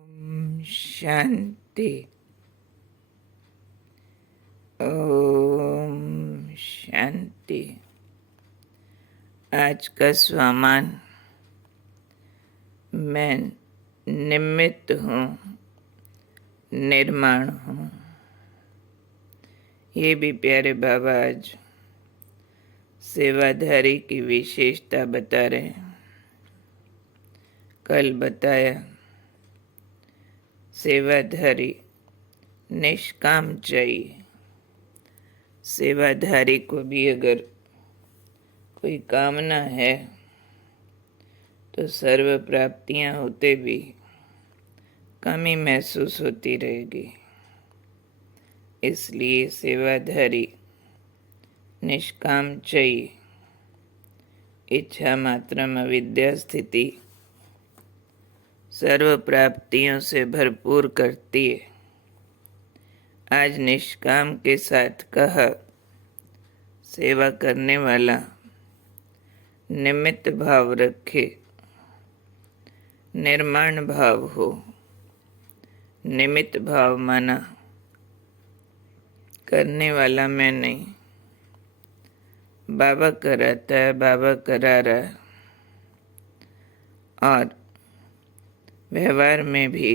शांति। ओम शांति। आज का स्वामान, मैं निमित्त हूँ, निर्माण हूँ। ये भी प्यारे बाबा आज सेवाधारी की विशेषता बता रहे हैं। कल बताया सेवाधारी निष्काम चाहिए। सेवाधारी को भी अगर कोई कामना है तो सर्व प्राप्तियां होते भी कमी महसूस होती रहेगी। इसलिए सेवाधारी निष्काम चाहिए। इच्छा मात्रम अविद्या स्थिति सर्व प्राप्तियों से भरपूर करती है। आज निष्काम के साथ कहा, सेवा करने वाला निमित्त भाव रखे, निर्माण भाव हो। निमित्त भाव माना करने वाला मैं नहीं, बाबा कराता है, बाबा करा रहा है। और व्यवहार में भी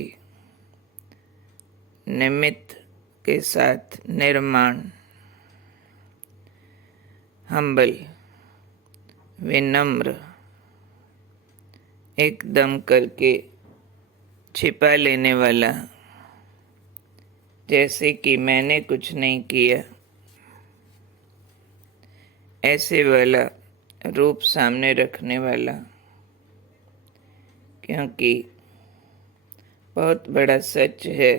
निमित्त के साथ निर्माण, हम्बल, विनम्र, एकदम करके छिपा लेने वाला, जैसे कि मैंने कुछ नहीं किया, ऐसे वाला रूप सामने रखने वाला। क्योंकि बहुत बड़ा सच है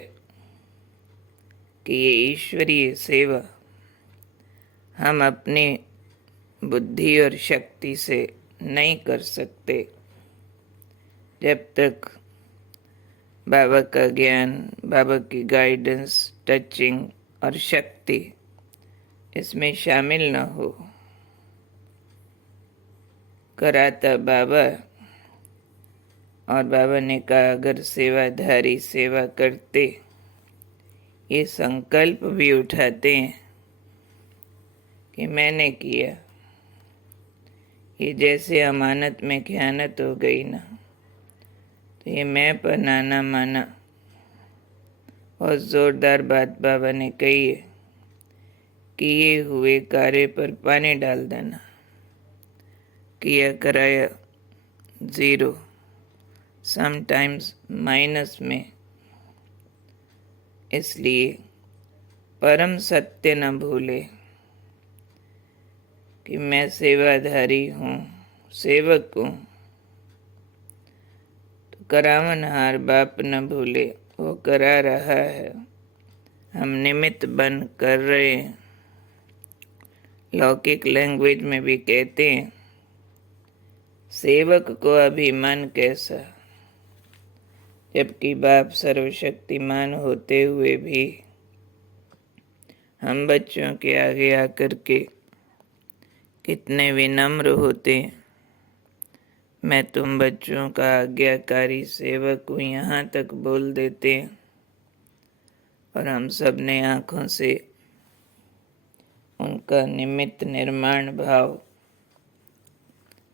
कि ये ईश्वरीय सेवा हम अपनी बुद्धि और शक्ति से नहीं कर सकते। जब तक बाबा का ज्ञान, बाबा की गाइडेंस, टचिंग और शक्ति इसमें शामिल न हो। कराता बाबा, और बाबा ने कहा अगर सेवाधारी सेवा करते, ये संकल्प भी उठाते हैं कि मैंने किया, ये जैसे अमानत में ख़यानत हो गई ना, तो ये मैं पर नाना माना। बहुत ज़ोरदार बात बाबा ने कही है, किए हुए कार्य पर पानी डाल देना, किया कराया ज़ीरो, समटाइम्स माइनस में। इसलिए परम सत्य न भूले कि मैं सेवाधारी हूँ, सेवक हूँ। तो करावनहार बाप न भूले, वो करा रहा है, हम निमित्त बन कर रहे हैं। लौकिक लैंग्वेज में भी कहते हैं, सेवक को अभिमान कैसा, जबकि बाप सर्वशक्तिमान होते हुए भी हम बच्चों के आगे आकर के कितने विनम्र होते हैं। मैं तुम बच्चों का आज्ञाकारी सेवक हूँ, यहाँ तक बोल देते हैं। और हम सब ने आँखों से उनका निमित्त निर्माण भाव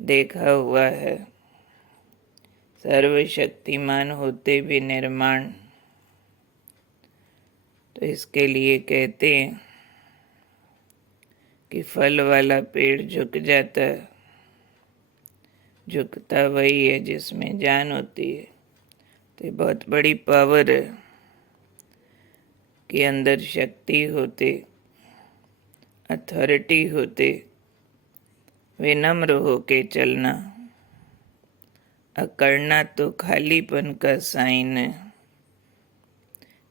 देखा हुआ है। सर्वशक्तिमान होते भी निर्माण। तो इसके लिए कहते हैं कि फल वाला पेड़ झुक जाता है, झुकता वही है जिसमें जान होती है। तो ये बहुत बड़ी पावर है कि अंदर शक्ति होते, अथॉरिटी होते, विनम्र होके चलना। अकड़ना तो खालीपन का साइन है।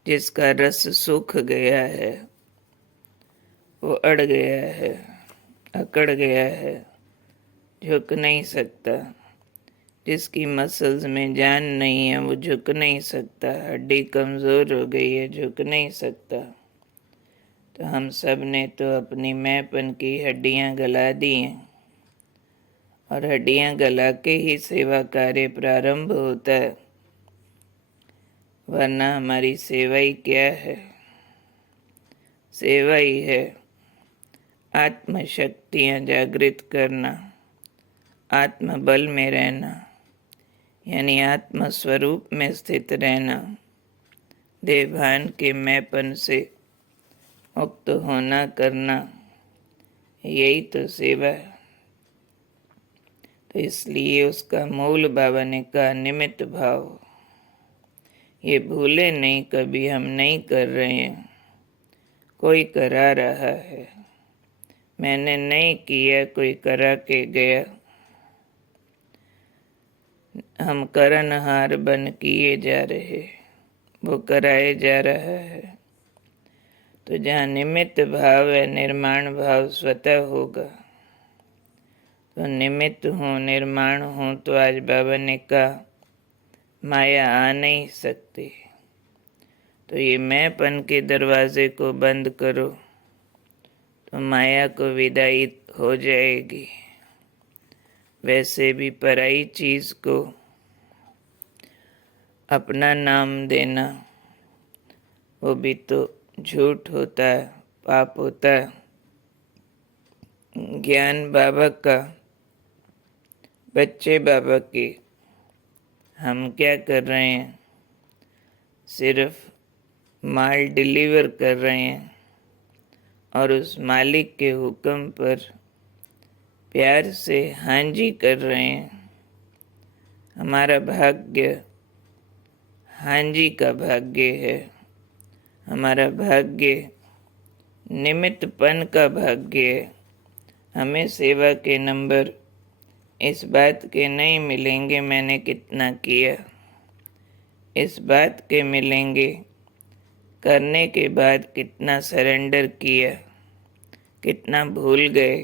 जिसका रस सूख गया है, वो अड़ गया है, अकड़ गया है, झुक नहीं सकता। जिसकी मसल्स में जान नहीं है, वो झुक नहीं सकता। हड्डी कमज़ोर हो गई है, झुक नहीं सकता। तो हम सब ने तो अपनी मैंपन की हड्डियां गला दी हैं, और हड्डियां गला के ही सेवा कार्य प्रारंभ होता है। वरना हमारी सेवा ही क्या है। सेवा ही है आत्मशक्तियाँ जागृत करना, आत्मबल में रहना, यानी आत्म स्वरूप में स्थित रहना, देवभान के मैंपन से मुक्त होना करना, यही तो सेवा है। तो इसलिए उसका मूल बाबा ने कहा निमित्त भाव। ये भूले नहीं कभी, हम नहीं कर रहे हैं, कोई करा रहा है। मैंने नहीं किया, कोई करा के गया। हम करनहार बन किए जा रहे, वो कराए जा रहा है। तो जहाँ निमित्त भाव है, निर्माण भाव स्वतः होगा। तो निमित्त हूँ, निर्माण हूँ, तो आज बाबा ने कहा माया आ नहीं सकती। तो ये मैंपन के दरवाजे को बंद करो तो माया को विदाई हो जाएगी। वैसे भी पराई चीज को अपना नाम देना वो भी तो झूठ होता है, पाप होता है। ज्ञान बाबा का, बच्चे बाबा के, हम क्या कर रहे हैं? सिर्फ माल डिलीवर कर रहे हैं और उस मालिक के हुक्म पर प्यार से हाँ जी कर रहे हैं। हमारा भाग्य हाँ जी का भाग्य है। हमारा भाग्य निमित्तपन का भाग्य है। हमें सेवा के नंबर इस बात के नहीं मिलेंगे मैंने कितना किया, इस बात के मिलेंगे करने के बाद कितना सरेंडर किया, कितना भूल गए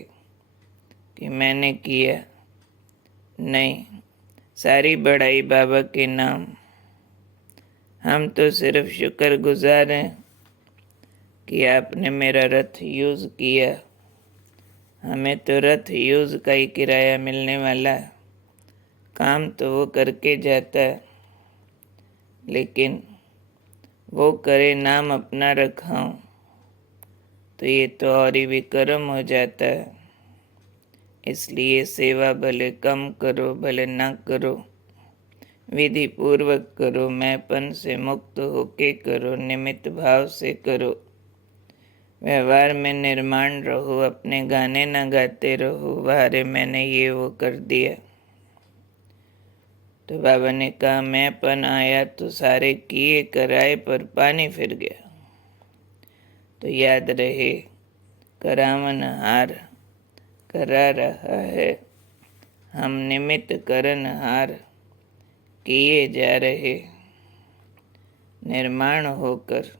कि मैंने किया। नहीं, सारी बड़ाई बाबा के नाम। हम तो सिर्फ शुक्रगुजार हैं कि आपने मेरा रथ यूज़ किया। हमें तो रथ यूज़ का ही किराया मिलने वाला है, काम तो वो करके जाता है, लेकिन वो करे नाम अपना रखाऊं तो ये तो और ही विक्रम हो जाता है। इसलिए सेवा भले कम करो भले ना करो, विधि पूर्वक करो, मैंपन से मुक्त होके करो, निमित्त भाव से करो, व्यवहार में निर्माण रहो, अपने गाने ना गाते रहो वारे मैंने ये वो कर दिया। तो बाबा ने कहा मैंपन आया तो सारे किए कराए पर पानी फिर गया। तो याद रहे करावन हार करा रहा है, हम निमित्त करन हार किए जा रहे। निर्माण होकर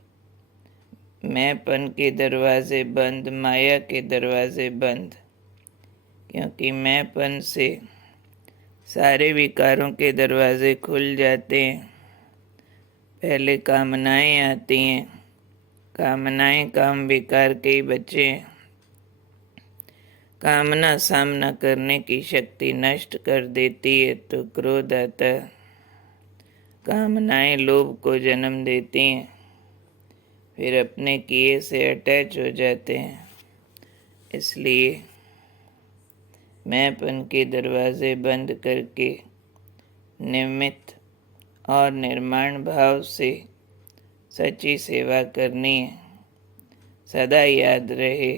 मैंपन के दरवाजे बंद, माया के दरवाजे बंद, क्योंकि मैंपन से सारे विकारों के दरवाजे खुल जाते हैं। पहले कामनाएं आती हैं, कामनाएं काम विकार के ही बच्चे हैं। कामना सामना करने की शक्ति नष्ट कर देती है तो क्रोध आता है। कामनाएं लोभ को जन्म देती हैं, फिर अपने किए से अटैच हो जाते हैं। इसलिए मैंपन के दरवाजे बंद करके निमित्त और निर्माण भाव से सच्ची सेवा करनी है। सदा याद रहे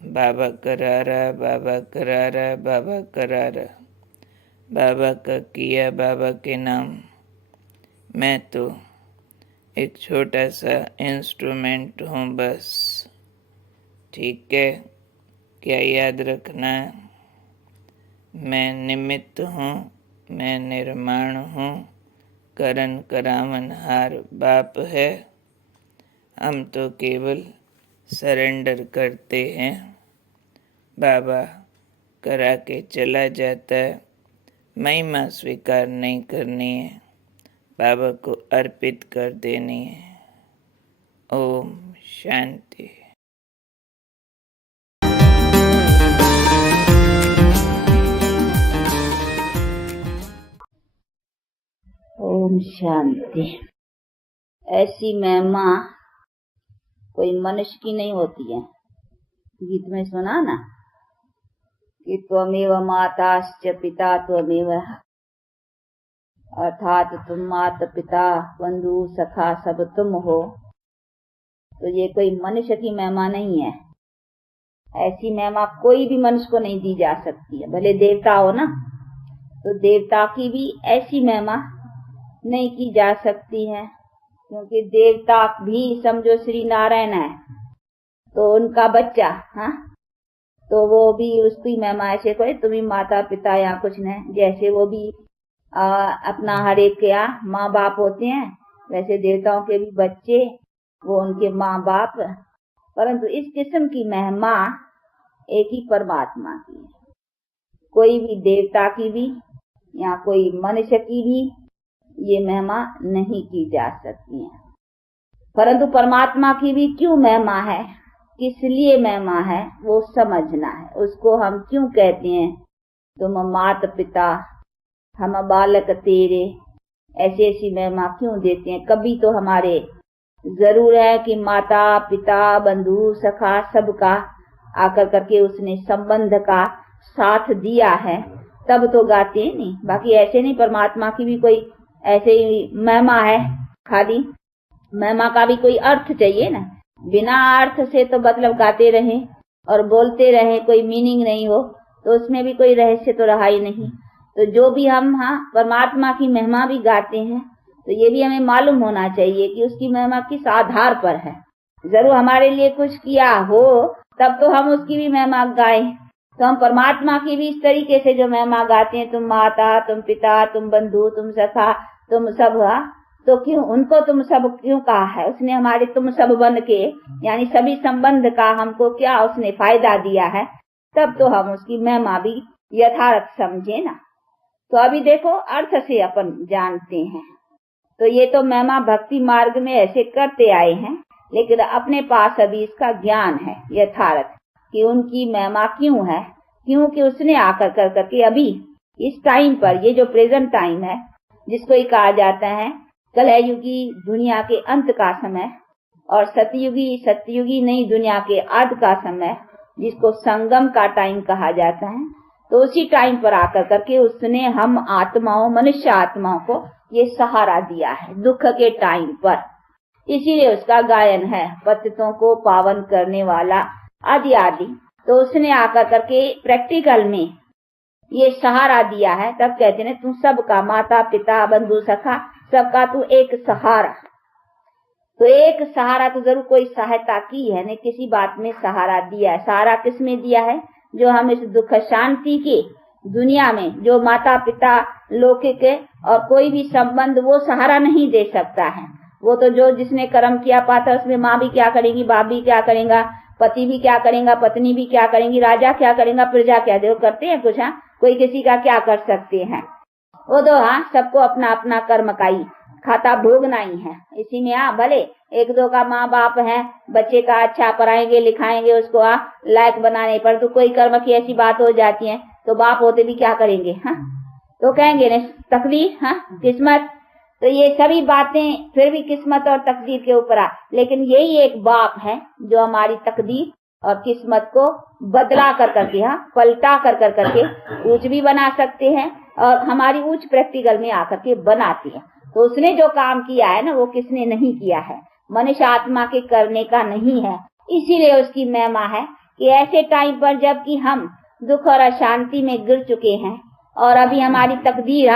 बाबा करा रहा, बाबा करा रहा, बाबा करा रहा, बाबा का किया बाबा के नाम। मैं तो एक छोटा सा इंस्ट्रूमेंट हूँ बस। ठीक है, क्या याद रखना है? मैं निमित्त हूँ, मैं निर्माण हूँ, करन करावन हार बाप है। हम तो केवल सरेंडर करते हैं, बाबा करा के चला जाता है। महिमा स्वीकार नहीं करनी है, बाबा को अर्पित कर देनी है। ओम शांति। ओम शांति। ऐसी महिमा कोई मनुष्य की नहीं होती है। गीत में सुना ना कि त्वमेव माताश्च पिता त्वमेव, अर्थात तुम माता पिता बंधु सखा सब तुम हो। तो ये कोई मनुष्य की महिमा नहीं है। ऐसी महिमा कोई भी मनुष्य को नहीं दी जा सकती है। भले देवता हो ना, तो देवता की भी ऐसी महिमा नहीं की जा सकती है, क्योंकि देवता भी समझो श्री नारायण है तो उनका बच्चा, हाँ, तो वो भी उसकी महिमा ऐसे कोई तुम्हें माता पिता या कुछ नहीं, जैसे वो भी अपना हर एक के माँ बाप होते हैं, वैसे देवताओं के भी बच्चे वो उनके माँ बाप। परंतु इस किस्म की महिमा एक ही परमात्मा की है। कोई भी देवता की भी या कोई मनुष्य की भी ये महिमा नहीं की जा सकती है। परंतु परमात्मा की भी क्यों महिमा है, किस लिए महिमा है, वो समझना है। उसको हम क्यों कहते हैं तुम माता पिता हम बालक तेरे, ऐसी ऐसी महिमा क्यों देते हैं। कभी तो हमारे जरूर है कि माता पिता बंधु सखा सबका आकर करके उसने संबंध का साथ दिया है, तब तो गाते हैं नहीं। बाकी ऐसे नहीं, परमात्मा की भी कोई ऐसे ही महिमा है। खाली महिमा का भी कोई अर्थ चाहिए ना, बिना अर्थ से तो मतलब गाते रहे और बोलते रहे, कोई मीनिंग नहीं हो तो उसमें भी कोई रहस्य तो रहा ही नहीं। तो जो भी हम परमात्मा की महिमा भी गाते हैं तो ये भी हमें मालूम होना चाहिए कि उसकी महिमा किस आधार पर है। जरूर हमारे लिए कुछ किया हो तब तो हम उसकी भी महिमा गाएं। तो हम परमात्मा की भी इस तरीके से जो महिमा गाते हैं, तुम माता तुम पिता तुम बंधु तुम सखा तुम सब, तो क्यों उनको तुम सब क्यों कहा है। उसने हमारे तुम सब बन के यानी सभी संबंध का हमको क्या उसने फायदा दिया है, तब तो हम उसकी महिमा भी यथार्थ समझे ना। तो अभी देखो अर्थ से अपन जानते हैं। तो ये तो महिमा भक्ति मार्ग में ऐसे करते आए हैं, लेकिन अपने पास अभी इसका ज्ञान है यथार्थ कि उनकी महिमा क्यों है। क्योंकि उसने आकर कर करके अभी इस टाइम पर, ये जो प्रेजेंट टाइम है जिसको ही कहा जाता है कलयुगी दुनिया के अंत का समय, और सतयुगी नई दुनिया के आदि का समय, जिसको संगम का टाइम कहा जाता है, तो उसी टाइम पर आकर करके उसने हम आत्माओं मनुष्य आत्माओं को ये सहारा दिया है दुख के टाइम पर। इसीलिए उसका गायन है पतितों को पावन करने वाला आदि आदि। तो उसने आकर करके प्रैक्टिकल में ये सहारा दिया है, तब कहते हैं तू सबका माता पिता बंधु सखा सबका तू एक सहारा। तो एक सहारा तो जरूर कोई सहायता की है, ने किसी बात में सहारा दिया है। सहारा किसमें दिया है, जो हम इस दुख शांति के दुनिया में जो माता पिता लौकिक और कोई भी संबंध वो सहारा नहीं दे सकता है। वो तो जो जिसने कर्म किया पाता, उसमें माँ भी क्या करेगी, बाप भी क्या करेगा, पति भी क्या करेगा, पत्नी भी क्या करेंगी, राजा क्या करेगा, प्रजा क्या, देखो करते हैं कुछ, कोई किसी का क्या कर सकते हैं। वो तो सबको अपना अपना कर्म का ही खाता भोगना ही है। इसी में भले एक दो का माँ बाप है, बच्चे का अच्छा पढ़ाएंगे लिखाएंगे, उसको लायक बनाने पर तो कोई कर्म की ऐसी बात हो जाती है तो बाप होते भी क्या करेंगे, तो कहेंगे न तकदीर, किस्मत। तो ये सभी बातें फिर भी किस्मत और तकदीर के ऊपर लेकिन यही एक बाप है जो हमारी तकदीर और किस्मत को बदला कर करके, पलटा कर करके ऊंच भी बना सकते हैं और हमारी ऊंच प्रैक्टिकल में आकर के बनाती है। तो उसने जो काम किया है ना, वो किसने नहीं किया है, मनुष्य आत्मा के करने का नहीं है। इसीलिए उसकी महिमा है कि ऐसे टाइम पर जबकि हम दुख और अशांति में गिर चुके हैं और अभी हमारी तकदीर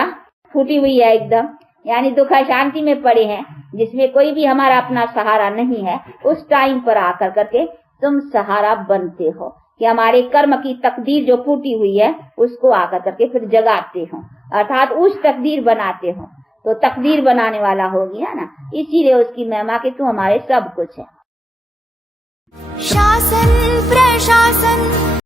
फूटी हुई है एकदम, यानी दुख अशांति में पड़े हैं, जिसमें कोई भी हमारा अपना सहारा नहीं है, उस टाइम पर आकर करके तुम सहारा बनते हो कि हमारे कर्म की तकदीर जो फूटी हुई है उसको आकर करके फिर जगाते हो, अर्थात उस तकदीर बनाते हो। तो तकदीर बनाने वाला हो गया ना, इसीलिए उसकी महिमा कि तू हमारे सब कुछ है। शासन प्रशासन